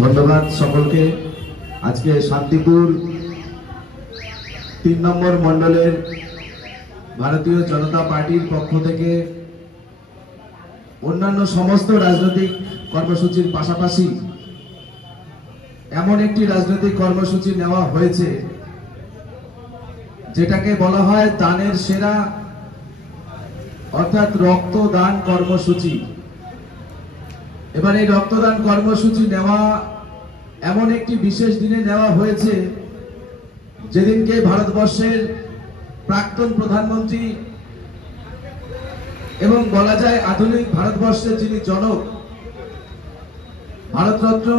ধন্যবাদ সকলকে। আজকে শান্তিপুর ৩ নম্বর মণ্ডলের ভারতীয় জনতা পার্টির পক্ষ থেকে অন্যান্য সমস্ত রাজনৈতিক কর্মসূচির পাশাপাশি এমন একটি রাজনৈতিক কর্মসূচি নেওয়া হয়েছে যেটাকে বলা হয় দানের সেরা, অর্থাৎ রক্তদান কর্মসূচি। এবার এই রক্তদান কর্মসূচি নেওয়া এমন একটি বিশেষ দিনে নেওয়া হয়েছে যেদিনকে ভারতবর্ষের প্রাক্তন প্রধানমন্ত্রী এবং বলা যায় আধুনিক ভারতবর্ষের যিনি জনক, ভারতরত্ন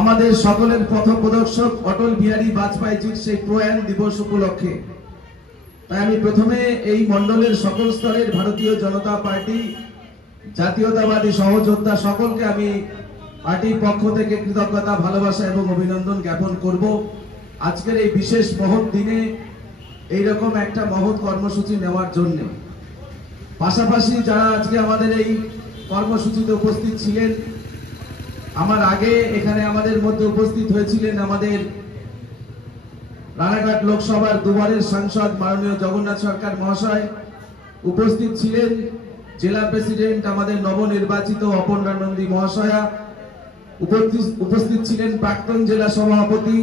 আমাদের সকলের পথপ্রদর্শক অটল বিহারী বাজপেয়ীজির সেই প্রয়াণ দিবস উপলক্ষে। তাই আমি প্রথমে এই মণ্ডলের সকল স্তরের ভারতীয় জনতা পার্টি জাতীয়তাবাদী সহযোদ্ধা সকলকে আমি পার্টির পক্ষ থেকে কৃতজ্ঞতা, ভালোবাসা এবং অভিনন্দন জ্ঞাপন করব আজকের এই বিশেষ মহৎ দিনে এইরকম একটা মহৎ কর্মসূচি নেওয়ার জন্য। পাশাপাশি যারা আজকে আমাদের এই কর্মসূচিতে উপস্থিত ছিলেন, আমার আগে এখানে আমাদের মধ্যে উপস্থিত হয়েছিলেন আমাদের রানাঘাট লোকসভার দুবারের সাংসদ মাননীয় জগন্নাথ সরকার মহাশয়, উপস্থিত ছিলেন জেলা প্রেসিডেন্ট আমাদের নবনির্বাচিত অপর্ণা নন্দী মহাশয়া, উপস্থিত ছিলেন প্রাক্তন জেলা সভাপতি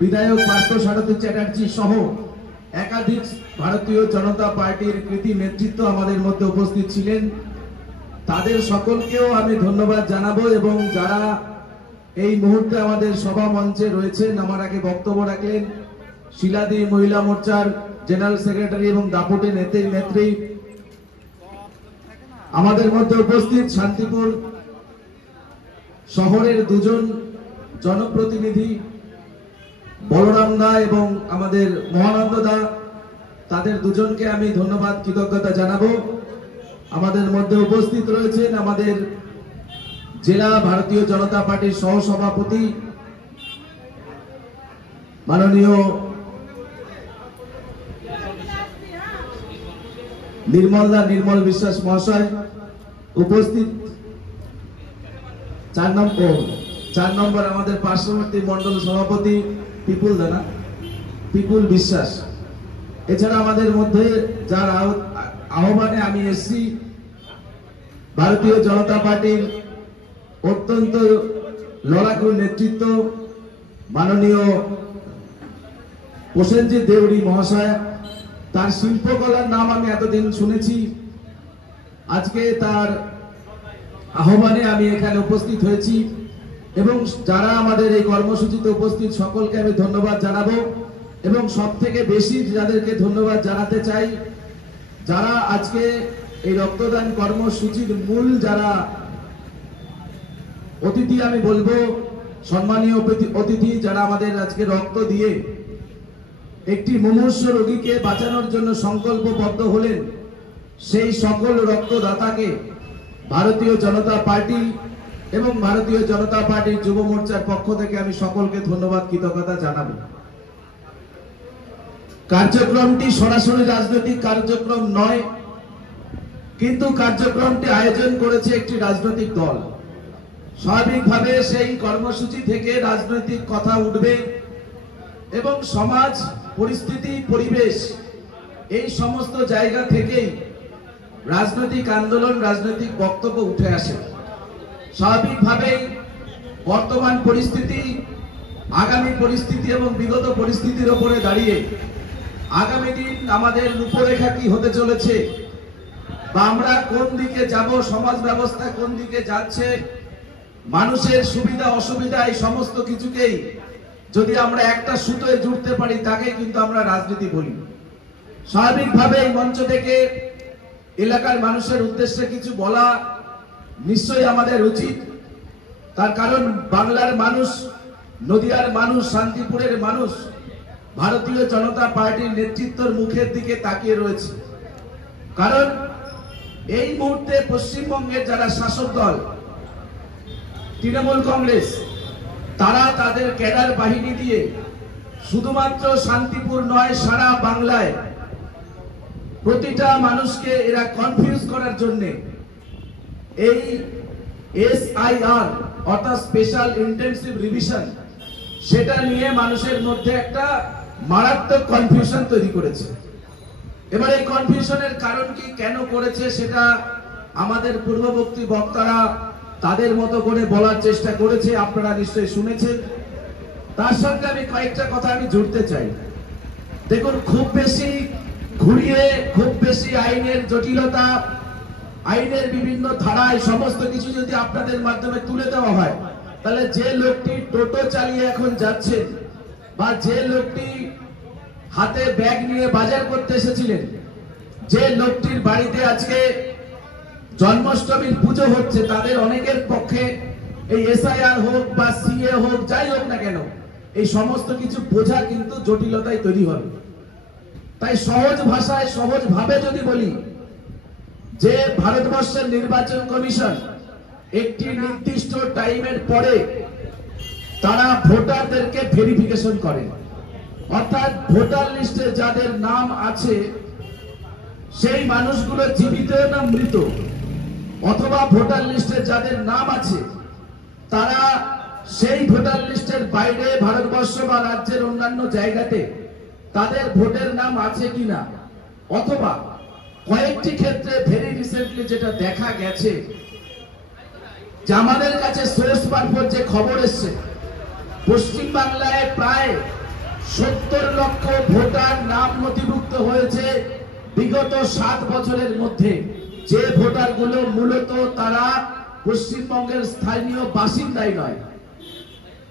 বিধায়ক পার্থসারথী চ্যাটার্জি সহ একাধিক ভারতীয় জনতা পার্টির কৃতি নেতৃত্ব আমাদের মধ্যে উপস্থিত ছিলেন। তাদের সকলকেও আমি ধন্যবাদ জানাবো এবং যারা এই মুহূর্তে আমাদের সভা মঞ্চে রয়েছেন, আমার আগে বক্তব্য রাখলেন শিলাদি মহিলা মোর্চার জেনারেল সেক্রেটারি এবং দাপুটে নেত্রী, আমাদের মধ্যে উপস্থিত শান্তিপুর শহরের দুজন জনপ্রতিনিধি বলরাম দা এবং আমাদের মহানন্দ দা, তাদের দুজনকে আমি ধন্যবাদ কৃতজ্ঞতা জানাবো। আমাদের মধ্যে উপস্থিত রয়েছেন আমাদের জেলা ভারতীয় জনতা পার্টির সহসভাপতি মাননীয় নির্মল বিশ্বাস মহাশয়, উপস্থিত 4 নম্বর আমাদের পার্শ্ববর্তী মন্ডল সভাপতি পিপুল বিশ্বাস। এছাড়া আমাদের মধ্যে যার আহ্বানে আমি এসছি ভারতীয় জনতা পার্টির অত্যন্ত লড়াকু নেতৃত্ব মাননীয় প্রসেনজিৎ দেউরি মহাশয়। তার শিল্পকলার নাম আমি এতদিন শুনেছি, আজকে তার আহ্বানে আমি এখানে উপস্থিত হয়েছি এবং যারা আমাদের এই কর্মসূচিতে উপস্থিত সকলকে আমি ধন্যবাদ জানাবো এবং সব থেকে বেশি যাদেরকে ধন্যবাদ জানাতে চাই, যারা আজকে এই রক্তদান কর্মসূচির মূল যারা অতিথি, আমি বলবো সম্মানীয় অতিথি, যারা আমাদের আজকে রক্ত দিয়ে একটি মুমূর্ষু রোগীকে বাঁচানোর জন্য সংকল্পবদ্ধ হলেন, সেই সকল রক্তদাতাকে ভারতীয় জনতা পার্টি এবং ভারতীয় জনতা পার্টির যুব মোর্চার পক্ষ থেকে আমি সকলকে ধন্যবাদ কৃতজ্ঞতা জানাবো। কার্যক্রমটি সরাসরি রাজনৈতিক কার্যক্রম নয়, কিন্তু কার্যক্রমটি আয়োজন করেছে একটি রাজনৈতিক দল। স্বাভাবিকভাবে সেই কর্মসূচি থেকে রাজনৈতিক কথা উঠবে এবং সমাজ পরিস্থিতি, পরিবেশ, এই সমস্ত জায়গা থেকেই রাজনৈতিক আন্দোলন, রাজনৈতিক বক্তব্য উঠে আসে। স্বাভাবিকভাবেই বর্তমান পরিস্থিতি, আগামী পরিস্থিতি এবং বিগত পরিস্থিতির উপরে দাঁড়িয়ে আগামী দিন আমাদের রূপরেখা কি হতে চলেছে বা আমরা কোন দিকে যাব, সমাজ ব্যবস্থা কোন দিকে যাচ্ছে, মানুষের সুবিধা অসুবিধা, এই সমস্ত কিছুকেই যদি আমরা একটা সুতোয় জুড়তে পারি তাকে কিন্তু আমরা রাজনীতি বলি। স্বাভাবিকভাবে এই মঞ্চ থেকে এলাকার মানুষের উদ্দেশ্যে কিছু বলা নিশ্চয়ই আমাদের উচিত। তার কারণ বাংলার মানুষ, নদিয়ার মানুষ, শান্তিপুরের মানুষ ভারতীয় জনতা পার্টির নেতৃত্বের মুখের দিকে তাকিয়ে রয়েছে। কারণ এই মুহূর্তে পশ্চিমবঙ্গের যারা শাসক দল তৃণমূল কংগ্রেস, তারা তাদের ক্যাডার বাহিনী দিয়ে শুধুমাত্র শান্তিপুর নয়, সারা বাংলায় প্রতিটা মানুষকে এরা কনফিউজ করার জন্য এই SIR অর্থাৎ স্পেশাল ইন্টেনসিভ রিভিশন, সেটা নিয়ে মানুষের মধ্যে একটা মারাত্মক কনফিউশন তৈরি করেছে। এবার এই কনফিউশনের কারণ কি, কেন করেছে, সেটা আমাদের পূর্ববর্তী বক্তারা তাদের মতো করে বলার চেষ্টা করেছে, আপনারা নিশ্চয়ই শুনেছেন। তার সঙ্গে আমি কয়েকটা কথা জুড়তে চাই। দেখুন, খুব বেশি ঘুরিয়ে, খুব বেশি আইনের জটিলতা, আইনের বিভিন্ন ধারায় সমস্ত কিছু যদি আপনাদের মাধ্যমে তুলে দেওয়া হয়, তাহলে যে লোকটি টোটো চালিয়ে এখন যাচ্ছেন, বা যে লোকটি হাতে ব্যাগ নিয়ে বাজার করতে এসেছিলেন, যে লোকটির বাড়িতে আজকে জন্মাষ্টমীর পুজো হচ্ছে, তাদের অনেকের পক্ষে এই SIR হোক বা CA হোক, যাই হোক না কেন, এই সমস্ত কিছু বোঝা কিন্তু জটিলতায় তৈরি হবে। তাই সহজ ভাষায়, সহজ ভাবে যদি বলি যে ভারতবর্ষের নির্বাচন কমিশন একটি নির্দিষ্ট টাইমের পরে তারা ভোটারদেরকে ভেরিফিকেশন করে, অর্থাৎ ভোটার লিস্টে যাদের নাম আছে সেই মানুষগুলো জীবিত না মৃত, অথবা ভোটার লিস্টে যাদের নাম আছে তারা সেই ভোটার লিস্টের বাইরে ভারতবর্ষ বা রাজ্যের অন্যান্য জায়গাতে তাদের ভোটের নাম আছে কিনা, অথবা কয়েকটি ক্ষেত্রে ভেরি রিসেন্টলি যেটা দেখা গেছে যে আমাদের কাছে সোর্স মারফত যে খবর এসছে, পশ্চিম বাংলায় প্রায় 70 লক্ষ ভোটার নাম নথিভুক্ত হয়েছে বিগত 7 বছরের মধ্যে, যে ভোটারগুলো মূলত তারা পশ্চিমবঙ্গের স্থানীয় বাসিন্দাই নয়।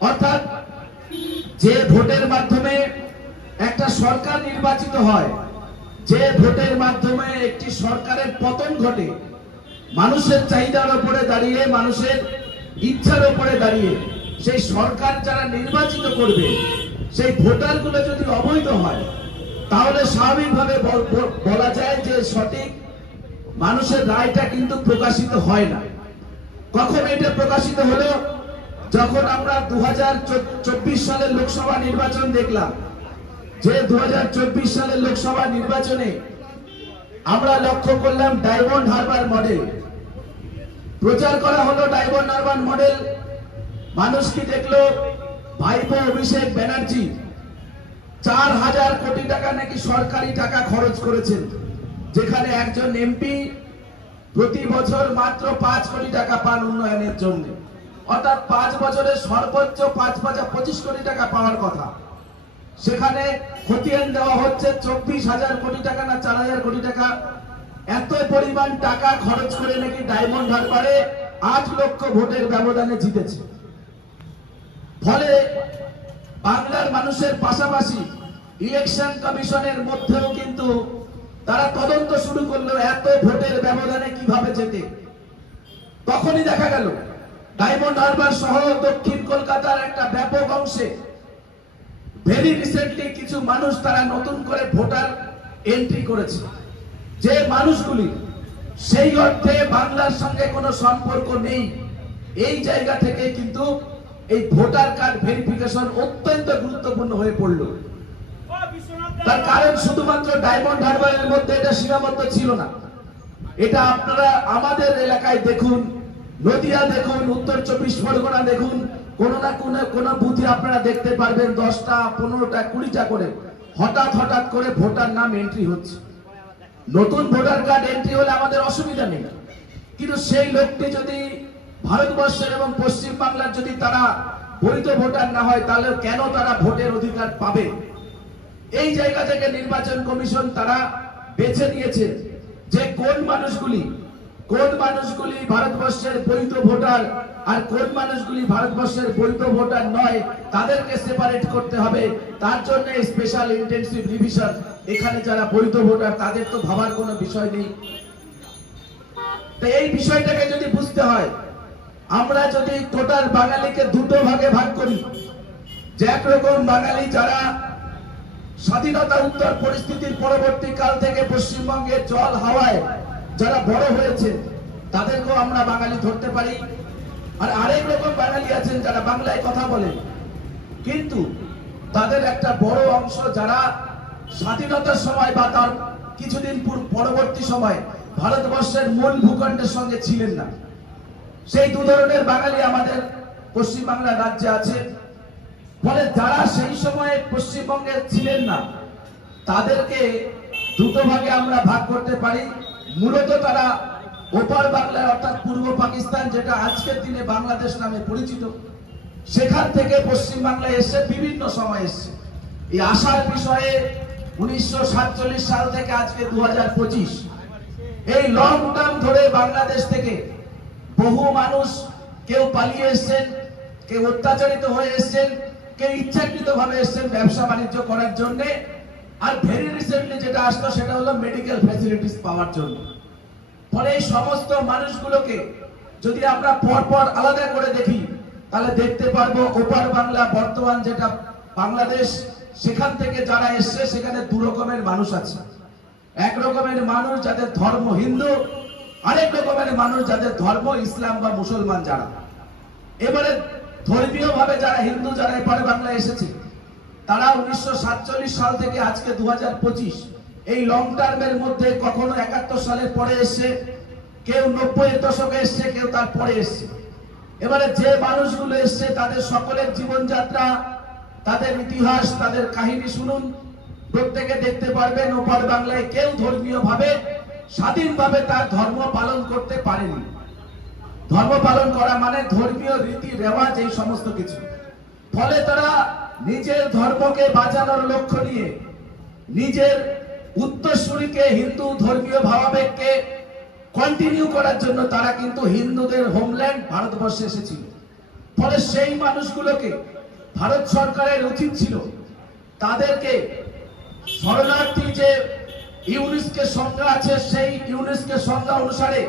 অর্থাৎ যে ভোটের মাধ্যমে একটা সরকার নির্বাচিত হয়, যে ভোটের মাধ্যমে একটি সরকারের পতন ঘটে, মানুষের চাহিদার উপরে দাঁড়িয়ে, মানুষের ইচ্ছার উপরে দাঁড়িয়ে সেই সরকার যারা নির্বাচিত করবে, সেই ভোটারগুলো যদি অবৈধ হয়, তাহলে স্বাভাবিকভাবে বলা যায় যে সঠিক মানুষের রায়টা কিন্তু প্রকাশিত হয় না। কখন এটা প্রকাশিত হলো? যখন আমরা 2024 সালের লোকসভা নির্বাচন দেখলাম, যে 2024 সালের লোকসভা নির্বাচনে আমরা লক্ষ্য করলাম ডায়মন্ড হারবার মডেল প্রচার করা হলো। ডায়মন্ড হারবার মডেল মানুষ কি দেখলো? ভাইপো অভিষেক ব্যানার্জি 4000 কোটি টাকা নাকি সরকারি টাকা খরচ করেছেন, যেখানে একজন এমপি প্রতি বছর মাত্র 5 কোটি টাকা পান উন্নয়নের জন্য, অর্থাৎ 5 বছরে সর্বোচ্চ 5-25 কোটি টাকা পাওয়ার কথা, সেখানে খতিয়ান দেওয়া হচ্ছে 24,000 কোটি টাকা না 4,000 কোটি টাকা। এত পরিমাণ টাকা খরচ করে নাকি ডায়মন্ড হারবারে 8 লক্ষ ভোটের ব্যবধানে জিতেছে। ফলে বাংলার মানুষের পাশাপাশি ইলেকশন কমিশনের মধ্যেও কিন্তু তারা তদন্ত শুরু করলো এত ভোটের ব্যবধানে কিভাবে জেতে। তখনই দেখা গেল ডায়মন্ড হারবার সহ দক্ষিণ কলকাতার একটা ব্যাপক অংশে ভেরি রিসেন্টলি কিছু মানুষ তারা নতুন করে ভোটার এন্ট্রি করেছে, যে মানুষগুলি সেই অর্থে বাংলার সঙ্গে কোনো সম্পর্ক নেই। এই জায়গা থেকে কিন্তু এই ভোটার কার্ড ভেরিফিকেশন অত্যন্ত গুরুত্বপূর্ণ হয়ে পড়ল। তার কারণ শুধুমাত্র ডায়মন্ড হারবারের মধ্যে এটা সীমাবদ্ধ ছিল না। এটা আপনারা আমাদের এলাকায় দেখুন, নদিয়া দেখুন, উত্তর 24 পরগনা দেখুন, কোন না কোন বুথে আপনারা দেখতে পারবেন 10টা, 15টা, 20টা করে হঠাৎ করে ভোটার নাম এন্ট্রি হচ্ছে। নতুন ভোটার কার্ড এন্ট্রি হলে আমাদের অসুবিধা নেই, কিন্তু সেই লোকটি যদি ভারতবর্ষের এবং পশ্চিম বাংলার যদি তারা বৈধ ভোটার না হয়, তাহলে কেন তারা ভোটের অধিকার পাবে? এই জায়গা থেকে নির্বাচন কমিশন তারা বেছে নিয়েছে যে কোন মানুষগুলি ভারতবর্ষের বৈধ ভোটার আর কোন মানুষগুলি ভারতবর্ষের বৈধ ভোটার নয়, তাদেরকে সেপারেট করতে হবে। তার জন্য স্পেশাল ইন্টেনসিভ রিভিশন। এখানে যারা বৈধ ভোটার তাদের তো ভাবার কোনো বিষয় নেই। তো এই বিষয়টাকে যদি বুঝতে হয়, আমরা যদি টোটাল বাঙালিকে দুটো ভাগে ভাগ করি, যে একরকম বাঙালি যারা স্বাধীনতা উত্তর পরিস্থিতির পরবর্তী কাল থেকে পশ্চিমবঙ্গের জল হাওয়ায় যারা বড় হয়েছে, তাদেরকেও আমরা বাঙালি ধরতে পারি। আর আরেক রকম বাঙালি আছেন যারা বাংলায় কথা বলেন, কিন্তু তাদের একটা বড় অংশ যারা স্বাধীনতার সময় বা তার কিছুদিন পরবর্তী সময় ভারতবর্ষের মূল ভূখণ্ডের সঙ্গে ছিলেন না, সেই দু ধরনের বাঙালি আমাদের পশ্চিমবাংলার রাজ্যে আছে। ফলে যারা সেই সময়ে পশ্চিমবঙ্গে ছিলেন না তাদেরকে দুটো ভাগে আমরা ভাগ করতে পারি। মূলত তারা ওপার বাংলায় অর্থাৎ পূর্ব পাকিস্তান, যেটা আজকের দিনে বাংলাদেশ নামে পরিচিত, সেখান থেকে পশ্চিম বাংলায় এসে বিভিন্ন সময় এসছে। এই আসার বিষয়ে 1947 সাল থেকে আজকে 2025 এই লং টার্ম ধরে বাংলাদেশ থেকে বহু মানুষ কেউ পালিয়ে এসছেন, কেউ অত্যাচারিত হয়ে এসছেন, কেউ ইচ্ছাকৃত ভাবে এসছেন ব্যবসা বাণিজ্য করার জন্য। আর ভেরি রিসেন্টলি যেটা আসলো সেটা হলো মেডিকেল ফ্যাসিলিটিস পাওয়ার জন্য। ফলে এই সমস্ত মানুষগুলোকে যদি আমরা পরপর আলাদা করে দেখি তাহলে দেখতে পারবো ওপার বাংলা বর্তমান যেটা বাংলাদেশ, সেখান থেকে যারা এসছে সেখানে দু রকমের মানুষ আছে। এক রকমের মানুষ যাদের ধর্ম হিন্দু, আরেক রকমের মানুষ যাদের ধর্ম ইসলাম বা মুসলমান। যারা এবারে ধর্মীয় ভাবে যারা হিন্দু, যারা এপারে বাংলায় এসেছে, তারা 1947 সাল থেকে আজকে 2025 এই লং টার্মের মধ্যে কখনো 71 সালের পরে এসছে, কেউ 90-এর দশকে এসছে, কেউ তার পরে এসছে। এবারে যে মানুষগুলো এসছে তাদের সকলের জীবনযাত্রা, তাদের ইতিহাস, তাদের কাহিনী শুনুন। প্রত্যেকে দেখতে পারবেন ওপার বাংলায় কেউ ধর্মীয় ভাবে স্বাধীনভাবে তার ধর্ম পালন করতে পারেনি। ধর্ম পালন করা মানে ধর্মীয় রীতি রেওয়াজ, এই সমস্ত কিছু। ফলে তারা নিজের ধর্মকে বাঁচানোর লক্ষ্য নিয়ে নিজের উত্তরসূরিকে, হিন্দু ধর্মীয় ভাবাবেগকে কন্টিনিউ করার জন্য তারা কিন্তু হিন্দুদের হোমল্যান্ড ভারতবর্ষে এসেছিল। ফলে সেই মানুষগুলোকে ভারত সরকারের উচিত ছিল তাদেরকে শরণার্থী যে ইউনেস্কোর সংজ্ঞা আছে সেই ইউনেস্কোর সংজ্ঞা অনুসারে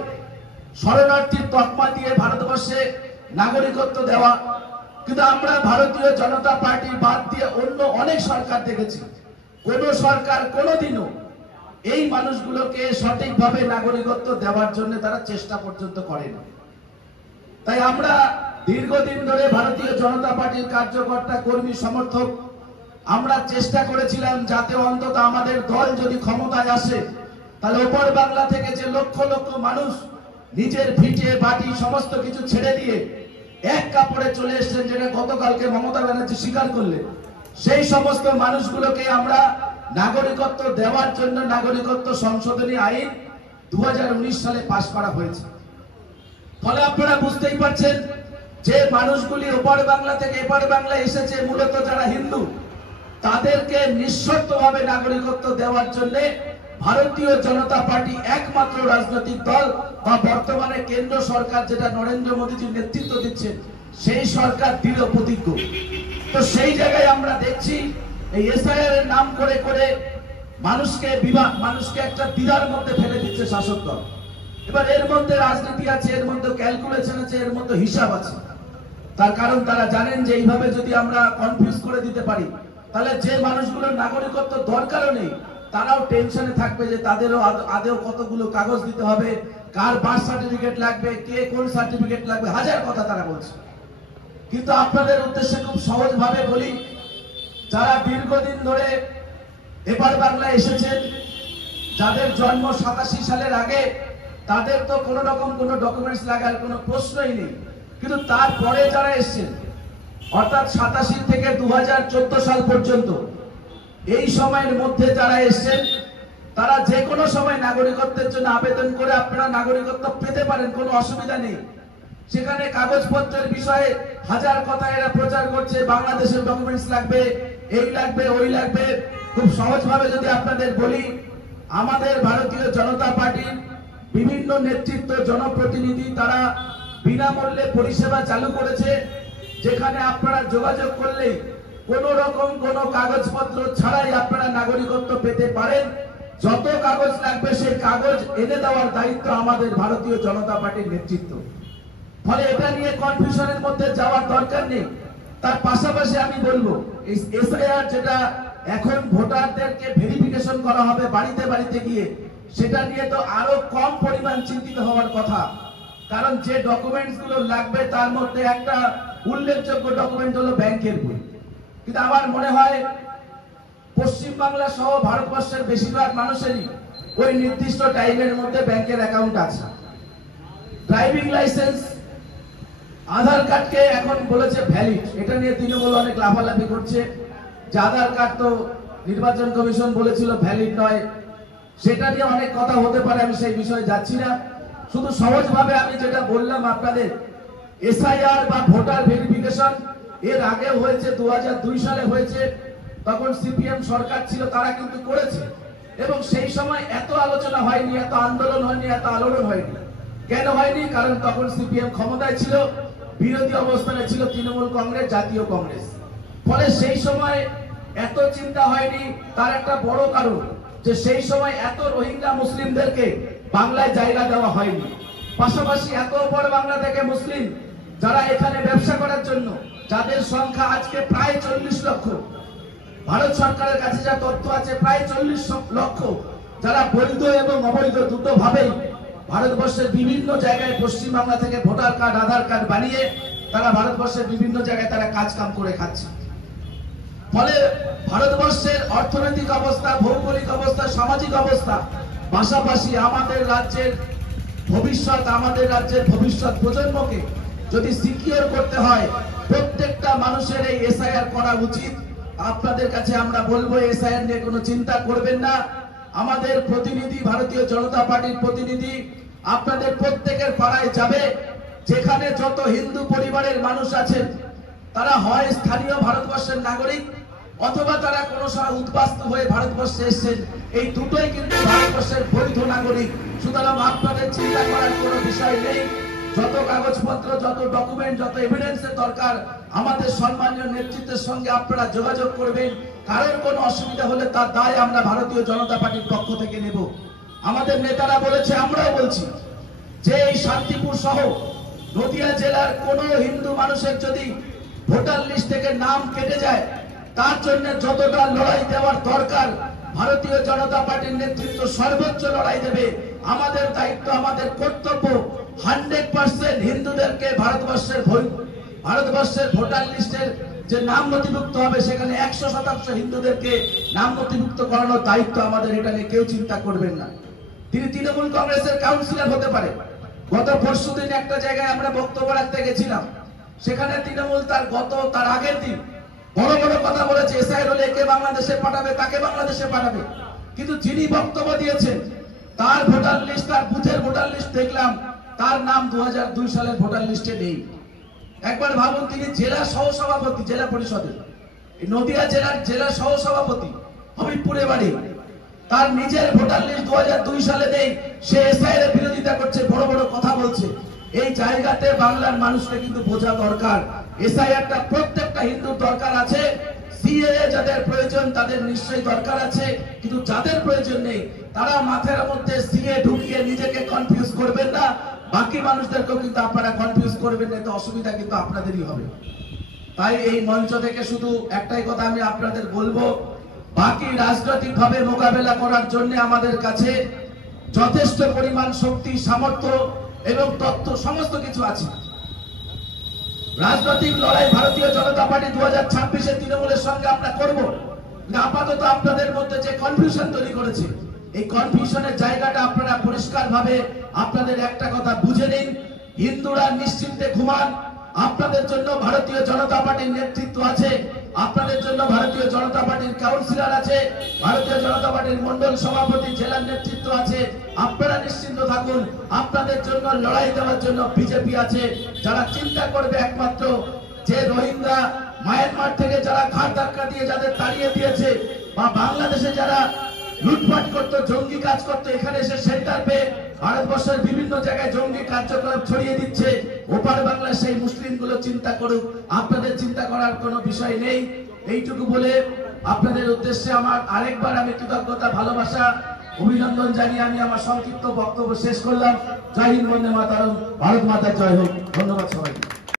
শরণার্থীর তকমা দিয়ে ভারতবর্ষে নাগরিকত্ব দেওয়া। কিন্তু আমরা ভারতীয় জনতা পার্টি বাদ দিয়ে অন্য অনেক সরকার দেখেছি, কোন সরকার কোনোদিনও এই মানুষগুলোকে সঠিকভাবে নাগরিকত্ব দেওয়ার জন্য তারা চেষ্টা পর্যন্ত করে না। তাই আমরা দীর্ঘদিন ধরে ভারতীয় জনতা পার্টির কার্যকর্তা, কর্মী, সমর্থক আমরা চেষ্টা করেছিলাম যাতে অন্তত আমাদের দল যদি ক্ষমতায় আসে তাহলে ওপর বাংলা থেকে যে লক্ষ লক্ষ মানুষ নিজের ভিটে বাটি সমস্ত কিছু ছেড়ে দিয়ে এক কাপড়ে চলে এসেছেন, যেটা গতকালকে মমতা ব্যানার্জি স্বীকার করলেন, সেই সমস্ত মানুষগুলোকে আমরা নাগরিকত্ব দেওয়ার জন্য নাগরিকত্ব সংশোধনী আইন 2019 সালে পাশ করা হয়েছে। ফলে আপনারা বুঝতেই পারছেন যে মানুষগুলি ওপার বাংলা থেকে এপার বাংলায় এসেছে, মূলত যারা হিন্দু, তাদেরকে নিঃশর্তভাবে নাগরিকত্ব দেওয়ার জন্য ভারতীয় জনতা পার্টি একমাত্র রাজনৈতিক দল, বা বর্তমানে কেন্দ্র সরকার যেটা নরেন্দ্র মোদীজির নেতৃত্ব দিচ্ছেন সেই সরকার দৃঢ় প্রতিজ্ঞ। তো সেই জায়গায় আমরা দেখছি এই এসআইআর এর নাম করে করে মানুষকে একটা দ্বিধার মধ্যে ফেলে দিচ্ছে শাসক দল। এবার এর মধ্যে রাজনীতি আছে, এর মধ্যে ক্যালকুলেশন আছে, এর মধ্যে হিসাব আছে। তার কারণ তারা জানেন যে এইভাবে যদি আমরা কনফিউজ করে দিতে পারি তাহলে যে মানুষগুলোর নাগরিকত্ব দরকারও নেই তারাও টেনশনে থাকবে যে তাদেরও আদেও কতগুলো কাগজ দিতে হবে, কার বার্থ সার্টিফিকেট লাগবে, কে কোন সার্টিফিকেট লাগবে, হাজার কথা তারা বলছে। কিন্তু আপনাদের উদ্দেশ্যে খুব সহজ ভাবে বলি, যারা দীর্ঘদিন ধরে এপার বাংলায় এসেছেন, যাদের জন্ম 87 সালের আগে, তাদের তো কোনো রকম কোনো ডকুমেন্টস লাগার কোনো প্রশ্নই নেই। কিন্তু তারপরে যারা এসেছেন অর্থাৎ 87 থেকে 2014 সাল পর্যন্ত এই সময়ের মধ্যে যারা এসেছেন তারা যে কোনো সময় নাগরিকত্বের জন্য আবেদন করে আপনারা নাগরিকত্ব পেতে পারেন, কোনো অসুবিধা নেই। সেখানে কাগজপত্রের বিষয়ে হাজার কথা এরা প্রচার করছে, বাংলাদেশের ডকুমেন্টস লাগবে, এই লাগবে, ওই লাগবে। খুব সহজভাবে যদি আপনাদের বলি, আমাদের ভারতীয় জনতা পার্টির বিভিন্ন নেতৃত্ব, জনপ্রতিনিধি তারা বিনামূল্যে পরিষেবা চালু করেছে, যেখানে আপনারা যোগাযোগ করলেই কোন রকম কোনো কাগজপত্র ছাড়াই আপনারা নাগরিকত্ব পেতে পারেন। যত কাগজ লাগবে সেই কাগজ এনে দেওয়ার দায়িত্ব আমাদের ভারতীয় জনতা পার্টির নেতৃত্ব। ফলে এটা নিয়ে কনফিউশনের মধ্যে যাওয়ার দরকার নেই। তার পাশাপাশি আমি বলবো, এসআইআর যেটা এখন ভোটারদেরকে ভেরিফিকেশন করা হবে বাড়িতে বাড়িতে গিয়ে, সেটা নিয়ে তো আরো কম পরিমাণ চিন্তিত হওয়ার কথা। কারণ যে ডকুমেন্টস গুলো লাগবে তার মধ্যে একটা উল্লেখযোগ্য ডকুমেন্ট হলো ব্যাংকের বই। কিন্তু আমার মনে হয় পশ্চিমবাংলা সহ ভারতবর্ষের বেশিরভাগ মানুষেরই ওই নির্দিষ্ট টাইমের মধ্যে ব্যাংকের অ্যাকাউন্ট আছে। ড্রাইভিং লাইসেন্স আধার কার্ডকে এখন বলেছে ভ্যালিড, এটা নিয়ে তৃণমূল অনেক লাফালাফি করছে যে আধার কার্ড তো নির্বাচন কমিশন বলেছিল ভ্যালিড নয়, সেটা নিয়ে অনেক কথা হতে পারে, আমি সেই বিষয়ে যাচ্ছি না। শুধু সহজভাবে আমি যেটা বললাম আপনাদের, এসআইআর বা ভোটার ভেরিফিকেশন এর আগে হয়েছে, 2002 সালে হয়েছে, তখন সিপিএম সরকার ছিল, তারা কিন্তু করেছে এবং সেই সময় এত আলোচনা হয়নি, এত আন্দোলন হয়নি, এত আলোড়ন হয়নি। কেন হয়নি? কারণ তখন সিপিএম ক্ষমতায় ছিল, বিরোধী অবস্থানে ছিল তৃণমূল কংগ্রেস, জাতীয় কংগ্রেস। ফলে সেই সময় এত চিন্তা হয়নি। তার একটা বড় কারণ যে সেই সময় এত রোহিঙ্গা মুসলিমদেরকে বাংলায় জায়গা দেওয়া হয়নি। পাশাপাশি এত বড় বাংলা থেকে মুসলিম যারা এখানে ব্যবসা করার জন্য, যাদের সংখ্যা আজকে প্রায় 40 লক্ষ, ভারত সরকারের কাছে যা তথ্য আছে প্রায় 40 লক্ষ, যারা বৈধ এবং অবৈধ দুটো ভাবেই ভারতবর্ষের বিভিন্ন জায়গায় পশ্চিমবাংলা থেকে ভোটার কার্ড, আধার কার্ড বানিয়ে তারা ভারতবর্ষের বিভিন্ন জায়গায় তারা কাজ কাম করে খাচ্ছে। ফলে ভারতবর্ষের অর্থনৈতিক অবস্থা, ভৌগোলিক অবস্থা, সামাজিক অবস্থা, পাশাপাশি আমাদের রাজ্যের ভবিষ্যৎ প্রজন্মকে যদি সিকিউর করতে হয়, প্রত্যেকটা মানুষের এই এসআইআর করা উচিত। আপনাদের কাছে আমরা বলবো এসআইআর নিয়ে কোনো চিন্তা করবেন না। আমাদের প্রতিনিধি, ভারতীয় জনতা পার্টির প্রতিনিধি আপনাদের প্রত্যেকের পাড়ায় যাবে। যেখানে যত হিন্দু পরিবারের মানুষ আছেন তারা হয় স্থানীয় ভারতবর্ষের নাগরিক অথবা তারা কোনো সময় উদ্বাস্তু হয়ে ভারতবর্ষে এসেছেন, এই দুটোই কিন্তু ভারতবর্ষের বৈধ নাগরিক। সুতরাং আপনাদের চিন্তা করার কোনো বিষয় নেই। যত কাগজপত্র, যত ডকুমেন্ট, যত এভিডেন্সের দরকার আমাদের সম্মানীয় নেতৃত্বের সঙ্গে আপনারা যোগাযোগ করবেন। কারোর কোনো অসুবিধা হলে তার দায় আমরা ভারতীয় জনতা পার্টির পক্ষ থেকে নেব। আমাদের নেতারা বলেছে, আমরাও বলছি যে এই শান্তিপুর সহ নদিয়া জেলার কোনো হিন্দু মানুষের যদি ভোটার লিস্ট থেকে নাম কেটে যায়, তার জন্য যতটা লড়াই দেওয়ার দরকার ভারতীয় জনতা পার্টির নেতৃত্ব সর্বোচ্চ লড়াই দেবে। আমাদের দায়িত্ব, আমাদের কর্তব্য 100% হিন্দুদেরকে ভারতবর্ষের ভোটার লিস্টের যে নাম নথিভুক্ত হবে সেখানে 100% হিন্দুদেরকে নাম নথিভুক্ত করানোর দায়িত্ব আমাদের। এটা নিয়ে কেউ চিন্তা করবেন না। তিনি তৃণমূল কংগ্রেসের কাউন্সিলর হতে পারে। গত পরশুদিন একটা জায়গায় আমরা বক্তব্য রাখতে গেছিলাম, সেখানে তৃণমূল তার আগের দিন বড় বড় কথা বলেছে, এসআইআর হলে একে বাংলাদেশে পাঠাবে, তাকে বাংলাদেশে পাঠাবে। কিন্তু যিনি বক্তব্য দিয়েছেন তার ভোটার লিস্ট, তার বুথের ভোটার লিস্ট দেখলাম, তার নাম 2002 সালের ভোটার লিস্টে নেই। একবার ভাবুন, তিনি জেলা সহসভাপতি, জেলা পরিষদের নদিয়া জেলার জেলা সহসভাপতি, হবিবপুরে বাড়ি, তার নিজের ভোটার লিস্ট 2002 সালে নেই। সে এসআইআর এর বিরোধিতা করছে, বড় বড় কথা বলছে। এই জায়গাতে বাংলার মানুষকে কিন্তু বোঝা দরকার, এসআইআরটা প্রত্যেকটা হিন্দুর দরকার আছে। সিএএ যাদের প্রয়োজন তাদের নিশ্চয়ই দরকার আছে, কিন্তু যাদের প্রয়োজন নেই তারা মাথার মধ্যে সিএ ঢুকিয়ে নিজেকে কনফিউজ করবেন না। বাকি মানুষদেরকেও কিন্তু আপনারা কনফিউজ করবেন না, তো অসুবিধা কিন্তু আপনাদেরই হবে। তাই এই মঞ্চ থেকে শুধু একটাই কথা আমি আপনাদের বলবো, বাকি রাজনৈতিক ভাবে মোকাবেলা করার জন্য আমাদের কাছে যথেষ্ট পরিমাণ শক্তি, সামর্থ্য এবং তথ্য সমস্ত কিছু আছে। রাজনৈতিক লড়াই ভারতীয় জনতা পার্টি 2026-এ তৃণমূলের সঙ্গে আমরা করব। আপাতত আপনাদের মধ্যে যে কনফিউশন তৈরি করেছে, এই কনফিউশনের জায়গাটা আপনারা পরিষ্কার ভাবে আপনাদের একটা কথা বুঝে নিন, হিন্দুরা নিশ্চিন্তে ঘুমান। আপনাদের জন্য ভারতীয় জনতা পার্টির নেতৃত্ব আছে, আপনাদের জন্য ভারতীয় জনতা পার্টির কাউন্সিলর আছে, ভারতীয় জনতা পার্টির মন্ডল সভাপতি, জেলার নেতৃত্ব আছে। আপনারা নিশ্চিন্ত থাকুন, আপনাদের জন্য লড়াই দেওয়ার জন্য বিজেপি আছে। যারা চিন্তা করবে একমাত্র যে রোহিঙ্গা মায়ানমার থেকে যারা ঘাট ধাক্কা দিয়ে যাদের তাড়িয়ে দিয়েছে, বা বাংলাদেশে যারা লুটপাট করতো, জঙ্গি কাজ করতো, এখানে এসে সেন্টার পেয়ে ভারতবর্ষের বিভিন্ন জায়গায় জঙ্গি কার্যকলাপ ছড়িয়ে দিচ্ছে, ওপার বাংলায় সেই মুসলিমগুলো চিন্তা করুক, আপনাদের চিন্তা করার কোনো বিষয় নেই। এইটুকু বলে আপনাদের উদ্দেশ্যে আমার আরেকবার আমি কৃতজ্ঞতা, ভালোবাসা, অভিনন্দন জানিয়ে আমি আমার সংক্ষিপ্ত বক্তব্য শেষ করলাম। জয় হিন্দ, বন্দে মাতরম, ভারত মাতা জয় হোক। ধন্যবাদ সবাইকে।